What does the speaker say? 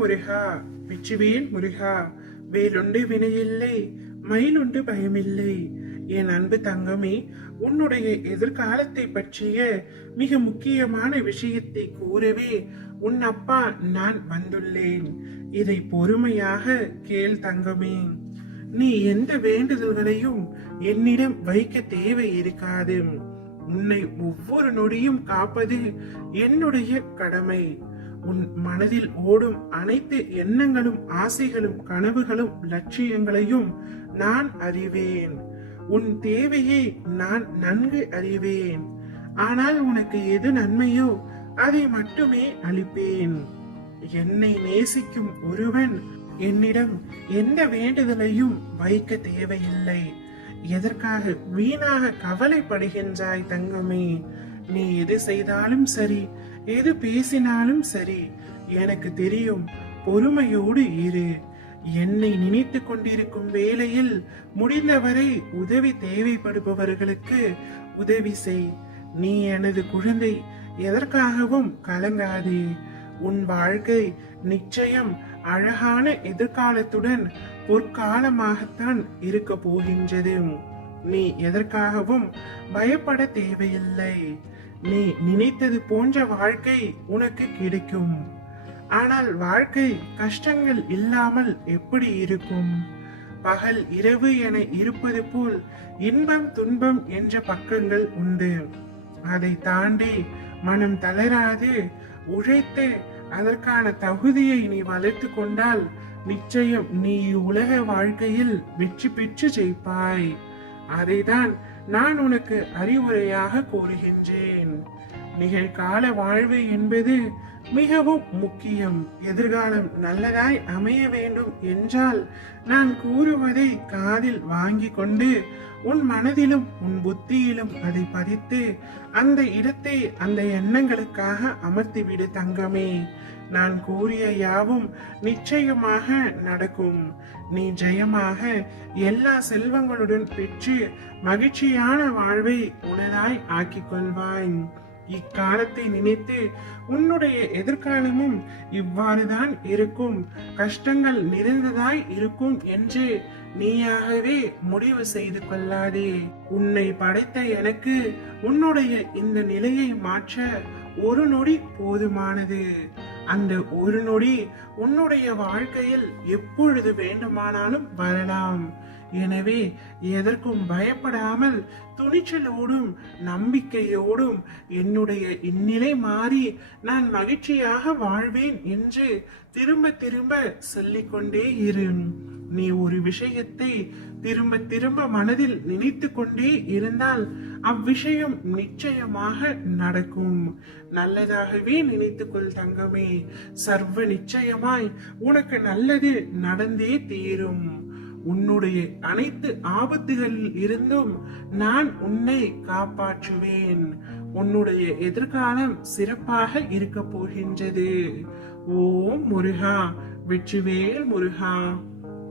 முருகா, வெற்றிவேல் முருகா, வேலுண்டு வினையில்லை, மயிலுண்டு பயமில்லை. என் அன்பு தங்கமே, உன்னுடைய எதிர்காலத்தை பற்றிய மிக முக்கியமான விஷயத்தை கூறவே உன் அப்பா நான் வந்துள்ளேன். இதை பொறுமையாக கேள் தங்கமே. நீ எந்த வேண்டுதல்களையும் என்னிடம் வைக்க தேவை இருக்காது. உன்னை ஒவ்வொரு நொடியும் காப்பது என்னுடைய கடமை. உன் மனதில் ஓடும் அனைத்து எண்ணங்களும், ஆசைகளும், கனவுகளும், லட்சியங்களையும் நான் அறிவேன். உன் தேவையை நான் நன்கு அறிவேன். ஆனால் உனக்கு எது நன்மையோ அதை மட்டுமே அளிப்பேன். என்னை நேசிக்கும் ஒருவன் என்னிடம் எந்த வேண்டுதலையும் வைக்க தேவையில்லை. எதற்காக வீணாக கவலைப்படுகின்றாய் தங்கமே? நீ எது செய்தாலும் சரி, எது பேசினாலும் சரி, எனக்கு தெரியும். பொறுமையோடு இரு. என்னை நினைத்து கொண்டிருக்கும் வேளையில் முடிந்தவரை உதவி தேவைப்படுபவர்களுக்கு உதவி செய். நீ எனது குழந்தை, எதற்காகவும் கலங்காதே. உன் வாழ்க்கை நிச்சயம் அழகான எதிர்காலத்துடன் பொற்காலமாகத்தான் இருக்க போகின்றது. நீ எதற்காகவும் பயப்பட தேவையில்லை. நீ நினைத்தது போன்ற வாழ்க்கை உனக்கு கிடைக்கும். ஆனால் வாழ்க்கை கஷ்டங்கள் இல்லாமல் எப்படி இருக்கும்? பகல் இரவு என இருப்பது போல் இன்பம் துன்பம் என்ற பக்கங்கள் உண்டு. அதை தாண்டி மனம் தளராது உழைத்து அதற்கான தகுதியை நீ வளர்த்து கொண்டால் நிச்சயம் நீ உலக வாழ்க்கையில் வெற்றி பெற்று ஜெயிப்பாய். அதைதான் நான் உனக்கு அறிவுரையாக கூறுகின்றேன். நிகழ்கால வாழ்வு என்பது மிகவும் முக்கியம். எதிர்காலம் நல்லதாய் அமைய வேண்டும் என்றால் நான் கூறுவதை காதில் வாங்கி கொண்டு உன் மனதிலும் உன் புத்தியிலும் அதை பதித்து அந்த இடத்தை அந்த எண்ணங்களுக்காக அமர்த்திவிடு தங்கமே. நான் கூறிய யாவும் நிச்சயமாக நடக்கும். நீ ஜெயமாக எல்லா செல்வங்களுடன் பெற்று மகிழ்ச்சியான வாழ்வை உனதாய் ஆக்கிக் கொள்வாய். இக்காலத்தை நினைத்து உன்னுடைய எதிர்காலமும் இவ்வாறுதான் இருக்கும், கஷ்டங்கள் நிறைந்ததாய் இருக்கும் என்று நீயாகவே முடிவு செய்து கொள்ளாதே. உன்னை படைத்த எனக்கு உன்னுடைய இந்த நிலையை மாற்ற ஒரு நொடி போதுமானது. அந்த ஒரு நொடி உன்னுடைய வாழ்க்கையில் எப்பொழுது வேண்டுமானாலும் வரலாம். எனவே எதற்கும் பயப்படாமல் துணிச்சலோடும் நம்பிக்கையோடும் என்னுடைய இந்நிலை மாறி நான் மகிழ்ச்சியாக வாழ்வேன் என்று திரும்ப திரும்ப சொல்லிக்கொண்டே இரு. நீ ஒரு விஷயத்தை திரும்ப திரும்ப மனதில் நினைத்து கொண்டே இருந்தால் அவ்விஷயம் நிச்சயமாக நடக்கும். நல்லதாகவே நினைத்துக்கொள் தங்கமே. சர்வ நிச்சயமாய் உனக்கு நல்லது நடந்தே தீரும். உன்னுடைய அனைத்து ஆபத்துகளில் இருந்தும் நான் உன்னை காப்பாற்றுவேன். உன்னுடைய எதிர்காலம் சிறப்பாக இருக்க போகின்றது. ஓம் முருகா, வெற்றிவேல் முருகா.